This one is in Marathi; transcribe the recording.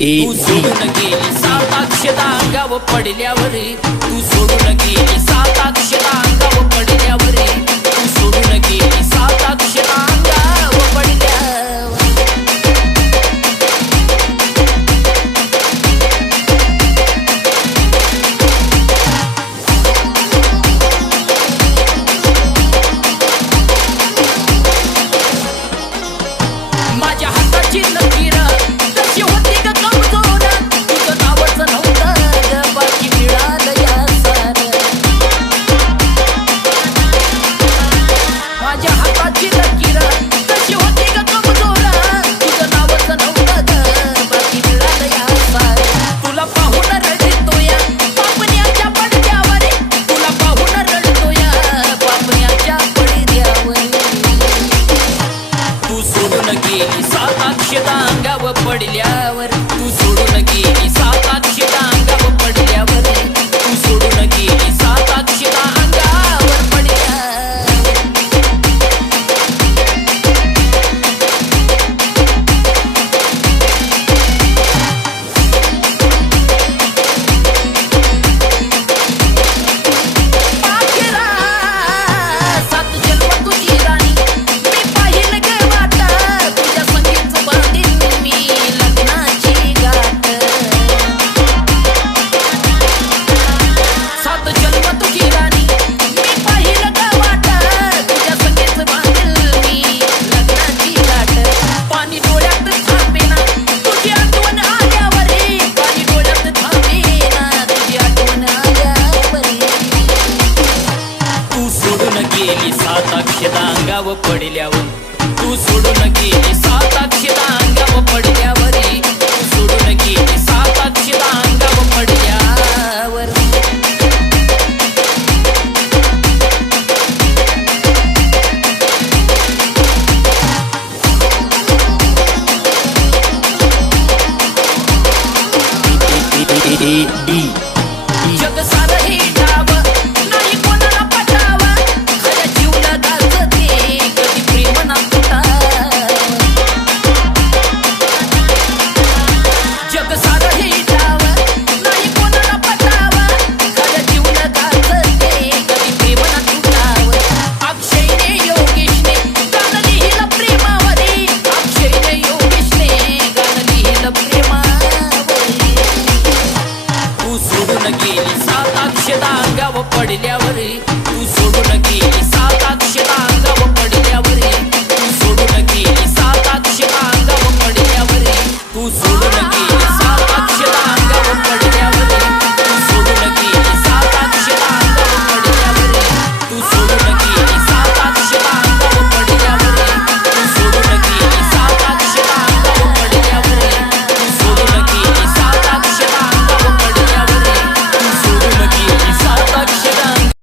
तू सोडून गेली सात अक्षता अंगावर पडल्यावर तू सोडून गेली सात अक्षता अंगावर पडल्यावर तू सोडून गेली सात अक्षता अंगावर पडल्यावर माझ्या हाताची लकीर कशी होती ग कमजोर तुझं नावच नव्हतं ग बाकी मिळालं या सारं माझ्या हाताची लकीर कशी होती ग कमजोर तुझं नावच नव्हतं ग बाकी मिळालं या सारं तुला पाहून रडतोय पापण्याच्या पडद्यावर तुला पाहून रडतोय पापण्याच्या पडद्यावर तू सोडून गेली सात अक्षता अंगावर पडल्यावर तू सोडून गेली सात अक्षता अंगावर पडल्यावर तू सोडून गेली सात अक्षता अंगावर पडल्यावर पाखेरा सात जन्म तुझी राणी मी पाहिलं ग वाट तुझ्या संगीत बांधीन मी लग्नाची गाठ सात जन्म तुझी राणी मी पाहिलं ग वाट तुझ्या संगीत बांधीन मी लग्नाची गाठ पाणी डोळ्यात थांबेना तुझी आठवण आल्यावर पाणी डोळ्यात थांबेना तुझी आठवण आल्यावर तू सोडून गेली सात अक्षता अंगावर पडल्यावर तू सोडून गेली सात अक्षता अंगावर पडल्यावर तू सोडून गेली सात अक्षता अंगावर पडल्यावर जग सारं हे डाव नाही कोणाला पटाव खऱ्या जीवला गाजते कधी प्रेम ना तुटाव जग सारं हे डाव नाही कोणाला पटाव खऱ्या जीवला गाजते कधी प्रेम ना तुटाव अक्षयने योगेशने गाणं लिहिलं प्रेमावर अक्षयने योगेशने गाणं लिहिलं प्रेमावर तू सोडून गेली सात अक्षता अंगावर पडल्यावर